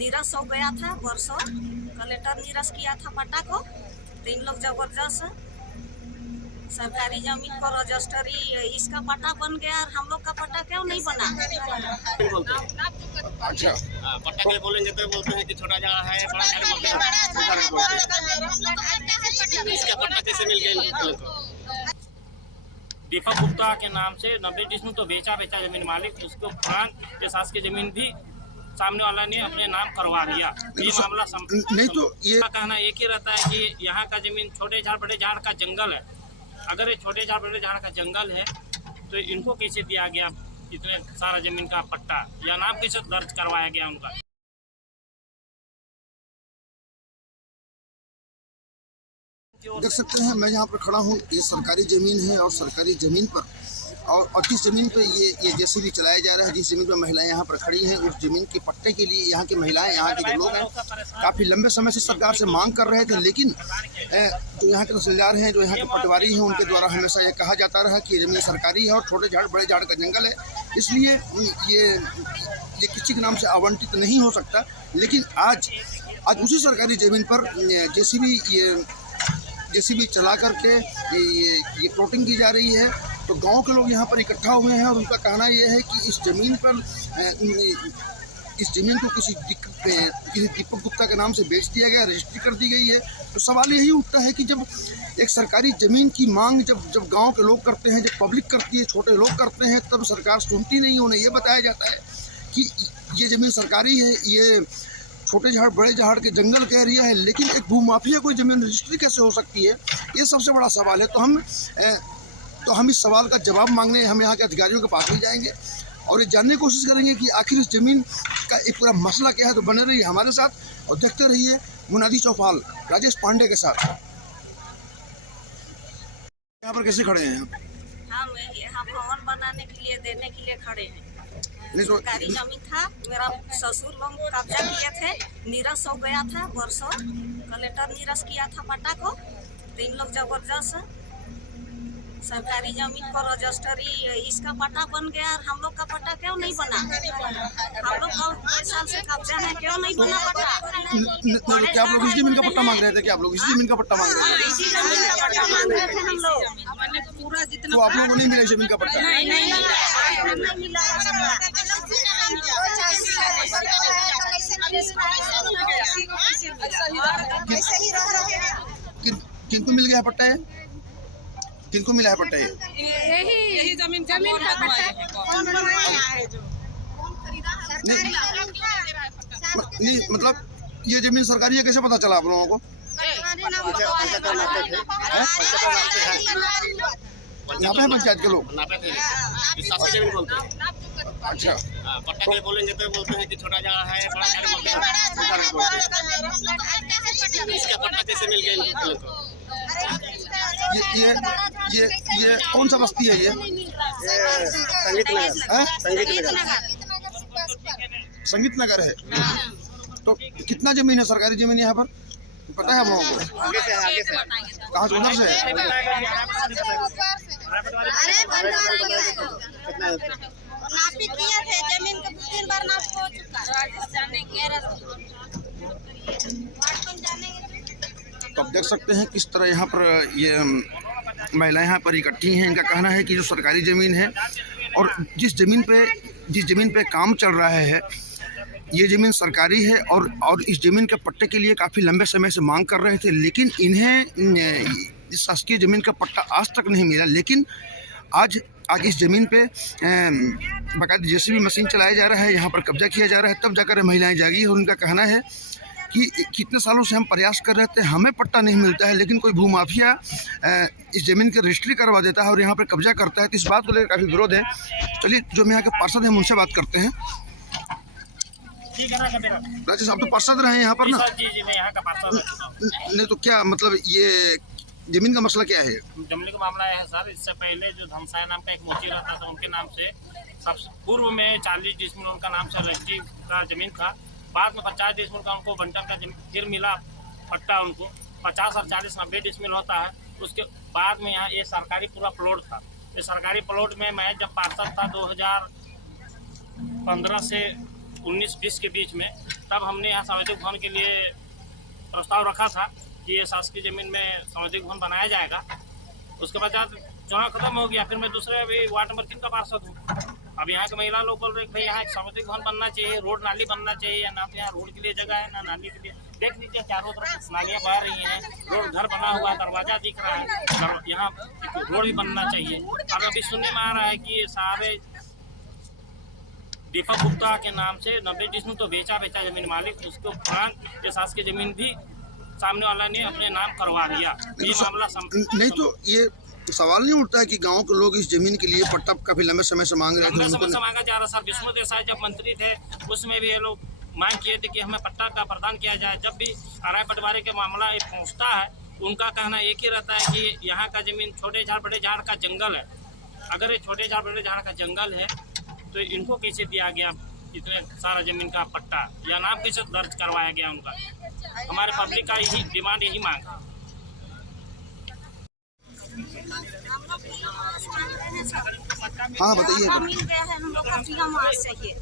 निरस हो गया था परसों। कलेक्टर निरस किया था पट्टा को, तो इन लोग जबरदस्त सरकारी जमीन को रजिस्ट्री इसका पट्टा बन गया और हम लोग का पट्टा क्यों नहीं बना। अच्छा, पट्टा के लिए बोलेंगे तो बोलते हैं कि छोटा जगह है, बड़ा जगह बोलते हैं। इसका पट्टा कैसे मिल गया? दीपक गुप्ता के नाम से 90 डिसमिल तो बेचा जमीन मालिक, उसको फलान के सास की जमीन भी सामने वाला ने अपने नाम करवा लिया। ये मामला नहीं तो ये कहना एक ही रहता है कि यहाँ का जमीन छोटे झाड़ बड़े झाड़ का जंगल है। अगर ये छोटे झाड़ बड़े झाड़ का जंगल है तो इनको कैसे दिया गया इतने सारा जमीन का पट्टा, या नाम कैसे दर्ज करवाया गया उनका? देख सकते हैं, मैं यहाँ पर खड़ा हूँ, ये सरकारी ज़मीन है और सरकारी ज़मीन पर और जिस ज़मीन पे ये जेसीबी चलाया जा रहा है, जिस ज़मीन पर महिलाएं यहाँ पर खड़ी हैं, उस ज़मीन के पट्टे के लिए यहाँ की महिलाएं, यहाँ के जो लोग हैं, काफ़ी लंबे समय से सरकार से मांग कर रहे थे। लेकिन जो यहाँ के तहसीलदार हैं, जो यहाँ के पटवारी हैं, उनके द्वारा हमेशा ये कहा जाता रहा कि ज़मीन सरकारी है और छोटे झाड़ बड़े झाड़ का जंगल है, इसलिए ये किसी के नाम से आवंटित नहीं हो सकता। लेकिन आज उसी सरकारी ज़मीन पर जेसीबी चला करके ये प्लॉटिंग की जा रही है। तो गांव के लोग यहाँ पर इकट्ठा हुए हैं और उनका कहना यह है कि इस ज़मीन को किसी दीपक गुप्ता के नाम से बेच दिया गया, रजिस्ट्री कर दी गई है। तो सवाल यही उठता है कि जब एक सरकारी ज़मीन की मांग जब गांव के लोग करते हैं, जब पब्लिक करती है, छोटे लोग करते हैं, तब सरकार सुनती नहीं। उन्हें ये बताया जाता है कि ये ज़मीन सरकारी है, ये छोटे झाड़ बड़े झाड़ के जंगल का एरिया है, लेकिन एक भूमाफिया कोई ज़मीन रजिस्ट्री कैसे हो सकती है, ये सबसे बड़ा सवाल है। तो हम इस सवाल का जवाब मांगने हम यहाँ के अधिकारियों के पास भी जाएंगे और ये जानने की कोशिश करेंगे कि आखिर इस ज़मीन का एक पूरा मसला क्या है। तो बने रहिए हमारे साथ और देखते रहिए मुनादी चौपाल राजेश पांडे के साथ। यहाँ पर कैसे खड़े हैं? हम यहाँ भवन बनाने के लिए देने के लिए खड़े हैं। सरकारी जमीन था, मेरा ससुर लोग कब्जा किए थे, निरस हो गया था परसों। कलेक्टर निरस किया था पट्टा को, तो इन लोग जबरदस्त सरकारी जमीन को रजिस्ट्री इसका पट्टा बन गया और हम लोग का पट्टा क्यों नहीं बना। हम लोग का 2 साल से कब्जा है, क्यों नहीं बना पट्टा? क्या आप लोग इस ज़मीन का पट्टा मांग रहे थे? क्या आप लोग इस ज़मीन का पट्टा मांग रहे थे? इसी जमीन का पट्टा मांग रहे थे हम लोग। पूरा जितना तो आप लोगों को नहीं मिला ज़मीन का पट्टा? नहीं मिला। किनको मिल गया पट्टा? किनको मिला है पट्टा? यही जमीन का पट्टा कौन बनवाया है? जो नहीं मतलब ये ज़मीन सरकारी है, कैसे पता चला आप लोगों को? नापे हैं पंचायत के लोग? जमीन बोलते हैं। अच्छा, पट्टा के लिए बोलेंगे तो बोलते हैं कि छोटा जगह है, बड़ा जगह बोलते हैं। इसका पट्टा कैसे मिल गया? ये कौन सा बस्ती है? ये संगीत नगर है। तो कितना जमीन है, सरकारी जमीन यहाँ पर पता है आप लोगों को? आगे से कहाँ से? उधर से? नापी किए थे जमीन को, 3 बार नाप हो चुका। तो आप देख सकते हैं किस तरह यहाँ पर ये महिलाएं यहाँ पर इकट्ठी हैं। इनका कहना है कि जो सरकारी ज़मीन है और जिस ज़मीन पे काम चल रहा है, ये ज़मीन सरकारी है और इस ज़मीन के पट्टे के लिए काफ़ी लंबे समय से मांग कर रहे थे, लेकिन इन्हें इस शासकीय ज़मीन का पट्टा आज तक नहीं मिला। लेकिन आज इस ज़मीन पे बाकायदा जेसीबी मशीन चलाया जा रहा है, यहाँ पर कब्जा किया जा रहा है, तब जाकर महिलाएं जागी। और उनका कहना है कि कितने सालों से हम प्रयास कर रहे थे, हमें पट्टा नहीं मिलता है, लेकिन कोई भूमाफिया इस ज़मीन की रजिस्ट्री करवा देता है और यहाँ पर कब्जा करता है। तो इस बात को लेकर काफ़ी विरोध है। चलिए, जो मैं यहाँ के पार्षद हैं उनसे बात करते हैं। राजेश, आप तो पार्षद रहे हैं यहाँ पर ना? जी, मैं यहाँ का पार्षद। नहीं तो क्या मतलब ये जमीन का मसला क्या है? जमीन का मामला है सर, इससे पहले जो धमसाया नाम का एक मोची रहता था, उनके नाम से सबसे पूर्व में 40 डिसमिल उनका नाम से रजिस्ट्री का जमीन था। बाद में 50 डिसमिल का उनको बंटन का जमीन फिर मिला पट्टा। उनको 50 और 40 90 डिसमिल होता है। उसके बाद में यहाँ ये सरकारी पूरा प्लॉट था। इस सरकारी प्लॉट में मैं जब पार्षद था 2015 से 19-20 के बीच में, तब हमने यहाँ सामाजिक भवन के लिए प्रस्ताव रखा था कि ये शासकीय ज़मीन में सामाजिक भवन बनाया जाएगा। उसके बाद चुनाव खत्म हो गया, फिर मैं दूसरे अभी वार्ड नंबर 3 का पार्षद हूँ। अब यहाँ के महिला लोग बोल रहे हैं भाई यहाँ एक सामाजिक भवन बनना चाहिए, रोड नाली बनना चाहिए, या ना तो यहाँ रोड के लिए जगह है ना नाली के लिए। देख लीजिए चारों तरफ नालियाँ बह रही हैं, रोड घर बना हुआ है, दरवाजा दिख रहा है, यहाँ रोड भी बनना चाहिए। और अभी सुनने में आ रहा है कि सारे दीपक गुप्ता के नाम से 90 डिसमिल तो बेचा जमीन मालिक, उसके उपरांत ये शासकीय जमीन भी सामने वाला ने अपने नाम करवा लिया। ये मामला नहीं तो ये सवाल नहीं उठता है कि गांव के लोग इस जमीन के लिए पट्टा काफी लंबे समय से मांग रहे थे? लंबे समय से मांगा जा रहा। सर विष्णु देसाई जब मंत्री थे उसमें भी ये लोग मांग किए थे कि हमें पट्टा का प्रदान किया जाए। जब भी आरआई बंटवारे के मामला ये पहुँचता है, उनका कहना एक ही रहता है कि यहाँ का जमीन छोटे झाड़ बड़े झाड़ का जंगल है। अगर ये छोटे झाड़ बड़े झाड़ का जंगल है तो इनको कैसे दिया गया इतने सारा जमीन का पट्टा, या नाम कैसे दर्ज करवाया गया उनका? हमारे पब्लिक का यही डिमांड, यही मांग है। हाँ बताइए। मिल गया है हम लोग को पीएम आवास चाहिए,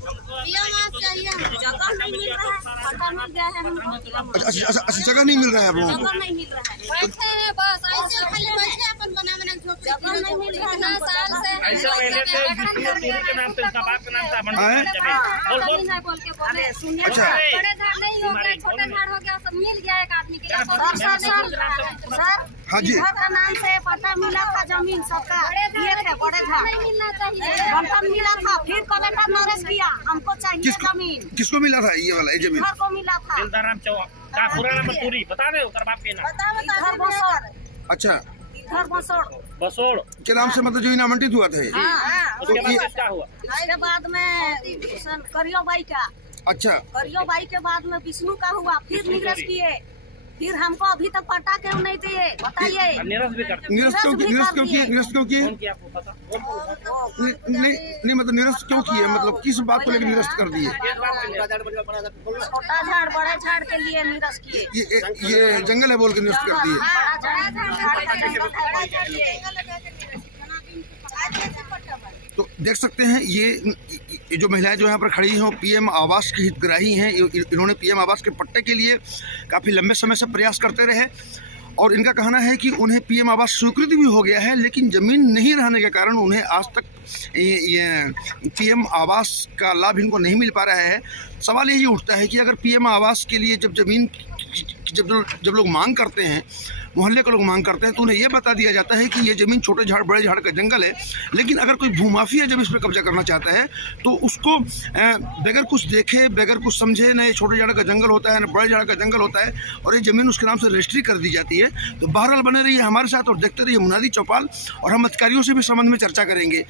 जगह नहीं मिल रहा है, पट्टा मिल गया है हम लोग को। अच्छा जगह नहीं मिल रहा है आप लोगों को? जगह नहीं मिल रहा है, बैठे हैं बस ऐसे खाली बैठे अपन बना झोपड़ी। जगह नहीं मिल रहा है इतना साल से ऐसे पहले थे विष्णु के नाम से, उसका बाप के नाम से बोल के बोले सुनिए, अच्छा। बड़े झाड़ नहीं हो गए, छोटे झाड़ हो गया, सब मिल गया एक आदमी के लिए। सर हाँ जी। घर का नाम से पट्टा मिला था, जमीन सबका दिए थे, बड़े झाड़ नहीं मिलना चाहिए। बंटन मिला था, फिर कलेक्टर नोटिस किया हमको चाहिए जमीन। किसको मिला था ये वाला ये जमीन? घर को मिला था, दिलदाराम चौहान का पूरा नाम पूरी बता रहे हो, कर बाप के नाम घर बसोड़, अच्छा घर बसोड़ बसोड़ के नाम से मतलब जमीन आवंटित हुआ था ये? हाँ। उसके बाद क्या हुआ? इसके बाद में करियो बाई का, अच्छा करियो बाई के बाद में विष्णु का हुआ, फिर निरस किए, फिर हमको अभी तक पट्टा क्यों नहीं दिए बताइए? निरस्त भी करते निरस्त क्यों किए? कौन किया आपको पता? नहीं मतलब निरस्त क्यों किए, मतलब किस बात को लेकर निरस्त कर दिए? छोटा झाड़ बड़े झाड़ के लिए निरस किए। ये जंगल है बोल के निरस्त कर दिए? तो देख सकते हैं ये जो महिलाएं जो यहाँ पर खड़ी हैं पीएम आवास की हितग्राही हैं। इन्होंने पीएम आवास के पट्टे के लिए काफ़ी लंबे समय से प्रयास करते रहे और इनका कहना है कि उन्हें पीएम आवास स्वीकृति भी हो गया है, लेकिन ज़मीन नहीं रहने के कारण उन्हें आज तक ये पीएम आवास का लाभ इनको नहीं मिल पा रहा है। सवाल यही उठता है कि अगर पीएम आवास के लिए जब लोग मांग करते हैं, मोहल्ले के लोग मांग करते हैं, तो उन्हें यह बता दिया जाता है कि ये ज़मीन छोटे झाड़ बड़े झाड़ का जंगल है। लेकिन अगर कोई भूमाफिया जब इस पर कब्जा करना चाहता है तो उसको बगैर कुछ देखे बगैर कुछ समझे, ना ये छोटे झाड़ का जंगल होता है ना बड़े झाड़ का जंगल होता है, और ये ज़मीन उसके नाम से रजिस्ट्री कर दी जाती है। तो बहरहाल बने रहिए हमारे साथ और देखते रहिए मुनादी चौपाल, और हम अधिकारियों से भी संबंध में चर्चा करेंगे।